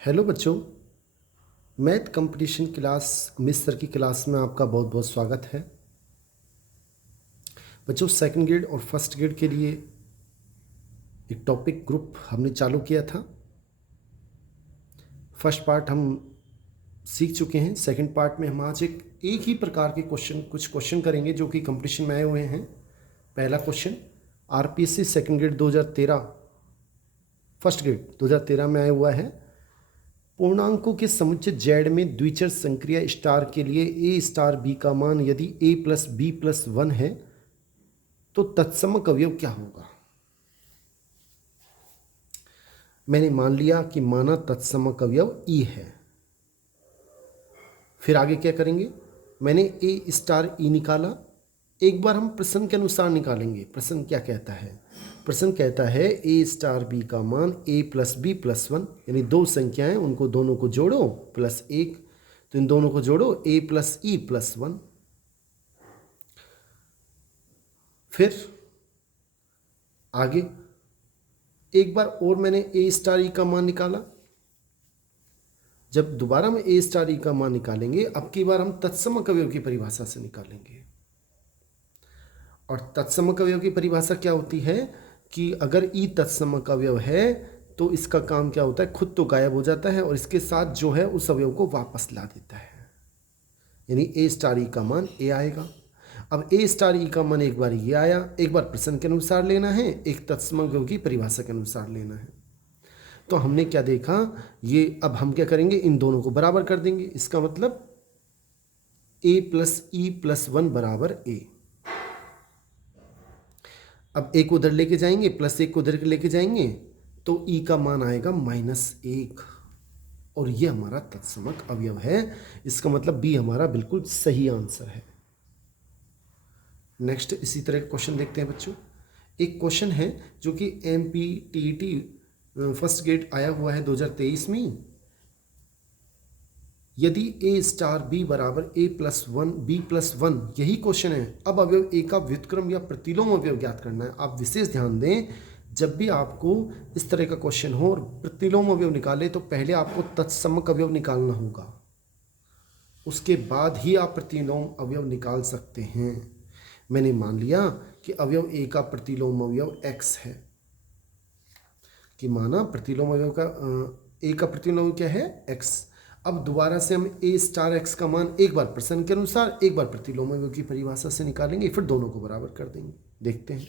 Hello बच्चों, math competition class miss sir की class में आपका बहुत बहुत स्वागत है। बच्चों, सेकंड ग्रेड और फर्स्ट ग्रेड के लिए एक टॉपिक ग्रुप हमने चालू किया था। फर्स्ट पार्ट हम सीख चुके हैं। सेकंड पार्ट में हम आज एक ही प्रकार के कुछ क्वेश्चन करेंगे जो कि कंपटीशन में आए हुए हैं। पहला question RPSC second grade 2013 first grade 2013 में आया हुआ है। पूर्णांकों के समुच्चय जेड में द्विचर संक्रिया स्टार के लिए ए स्टार बी का मान यदि ए प्लस बी प्लस 1 है तो तत्समक अवयव क्या होगा। मैंने मान लिया कि माना तत्समक अवयव ई है। फिर आगे क्या करेंगे, मैंने ए स्टार ई निकाला। एक बार हम प्रश्न के अनुसार निकालेंगे। प्रश्न क्या कहता है? प्रश्न कहता है ए स्टार बी का मान ए प्लस बी प्लस 1, यानी दो संख्याएं उनको दोनों को जोड़ो प्लस 1, तो इन दोनों को जोड़ो ए प्लस ई प्लस 1। फिर आगे एक बार और मैंने ए स्टार ई का मान निकाला। जब दोबारा में ए स्टार ई का मान निकालेंगे, अब की बार हम तत्समक अवयव की परिभाषा से निकालेंगे। और तत्समक अवयव की परिभाषा क्या होती है कि अगर ई तत्समक अवयव है तो इसका काम क्या होता है, खुद तो गायब हो जाता है और इसके साथ जो है उस अवयव को वापस ला देता है। यानी ए स्टार ई का मान ए आएगा। अब ए स्टार ई का मान एक बार ये आया, एक बार प्रश्न के अनुसार लेना है, एक तत्समक अवयव की परिभाषा के अनुसार लेना है। तो हमने क्या देखा, ये अब हम क्या करेंगे, इन दोनों को बराबर कर देंगे। इसका मतलब ए प्लस ई प्लस 1 बराबर ए। अब एक उधर लेके जाएंगे, प्लस 1 को उधर लेके जाएंगे तो ई का मान आएगा -1, और ये हमारा तत्समक अवयव है। इसका मतलब बी हमारा बिल्कुल सही आंसर है। नेक्स्ट इसी तरह का क्वेश्चन देखते हैं बच्चों। एक क्वेश्चन है जो कि MPTET फर्स्ट ग्रेड आया हुआ है 2023 में। यदि ए स्टार बी बराबर ए प्लस 1 बी प्लस 1, यही क्वेश्चन है। अब अवयव ए का व्युत्क्रम या प्रतिलोम अवयव ज्ञात करना है। आप विशेष ध्यान दें, जब भी आपको इस तरह का क्वेश्चन हो और प्रतिलोम अवयव निकाले तो पहले आपको तत्समक अवयव निकालना होगा, उसके बाद ही आप प्रतिलोम अवयव निकाल सकते हैं। मैंने मान लिया कि अवयव ए का प्रतिलोम अवयव x है, कि माना प्रतिलोम अवयव का ए का प्रतिलोम अवयव क्या है, x। अब दोबारा से हम ए स्टार x का मान एक बार प्रश्न के अनुसार, एक बार प्रतिलोम अवयव की परिभाषा से निकालेंगे, फिर दोनों को बराबर कर देंगे। देखते हैं।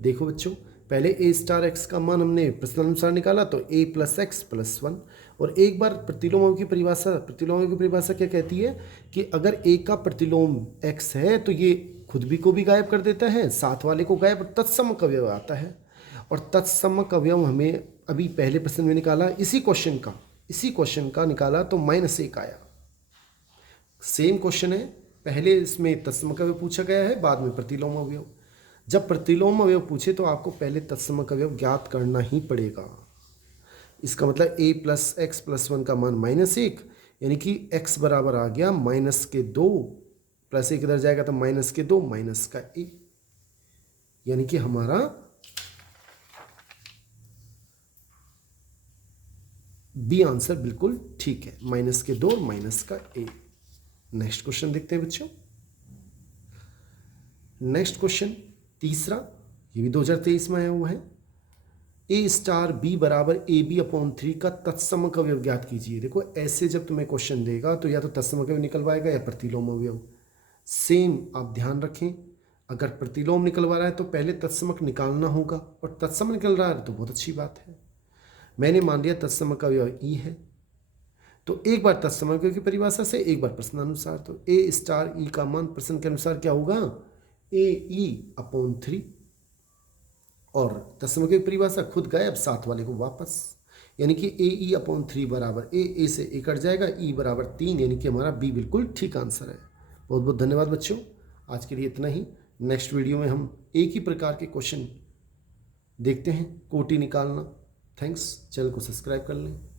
देखो बच्चों, पहले ए स्टार x का मान हमने प्रश्नानुसार निकाला तो a प्लस एक्स प्लस 1, और एक बार प्रतिलोम की परिभाषा क्या कहती है कि अगर a का प्रतिलोम x है तो ये खुद भी को भी गायब कर देता है, साथ वाले को गायब, और तत्समक अवयव आता है। और तत्समक अवयव हमें अभी पहले प्रश्न में निकाला, इसी क्वेश्चन का निकाला तो -1 आया। सेम क्वेश्चन है, पहले इसमें तत्समक अवयव पूछा गया है, बाद में प्रतिलोम अवयव। जब प्रतिलोम अवयव पूछे तो आपको पहले तत्समक अवयव ज्ञात करना ही पड़ेगा। इसका मतलब a प्लस एक्स प्लस 1 का मान -1, यानी कि x बराबर आ गया -2, प्लस 1 इधर जाएगा तो -2 -1, यानी कि हमारा बी आंसर बिल्कुल ठीक है, -2 और -1। नेक्स्ट क्वेश्चन देखते हैं बच्चों। नेक्स्ट क्वेश्चन तीसरा, ये भी 2023 में आया हुआ है। ए स्टार बी बराबर ए बी अपॉन 3 का तत्समक अवयव ज्ञात कीजिए। देखो, ऐसे जब तुम्हें क्वेश्चन देगा तो या तो तत्समक अवयव निकलवाएगा या प्रतिलोम अवयव। सेम आप ध्यान रखें, अगर प्रतिलोम निकलवा रहा है तो पहले तत्समक निकालना होगा, और तत्समक निकल रहा है तो बहुत अच्छी बात है। मैंने मान लिया तत्समक अवयव ई है, तो एक बार तत्समक अवयव की परिभाषा से, एक बार प्रश्नानुसार। तो ए स्टार ई का मान प्रश्न के अनुसार क्या होगा, ए ई अपॉन 3, और तत्समक की परिभाषा खुद गायब, साथ वाले को वापस, यानी कि ए ई अपॉन 3 बराबर ए से ए कट जाएगा, ई बराबर 3, यानी कि हमारा बी बिल्कुल ठीक आंसर है। बहुत बहुत धन्यवाद बच्चों, आज के लिए इतना ही। नेक्स्ट वीडियो में हम एक ही प्रकार के क्वेश्चन देखते हैं, कोटि निकालना। थैंक्स, चैनल को सब्सक्राइब कर लें।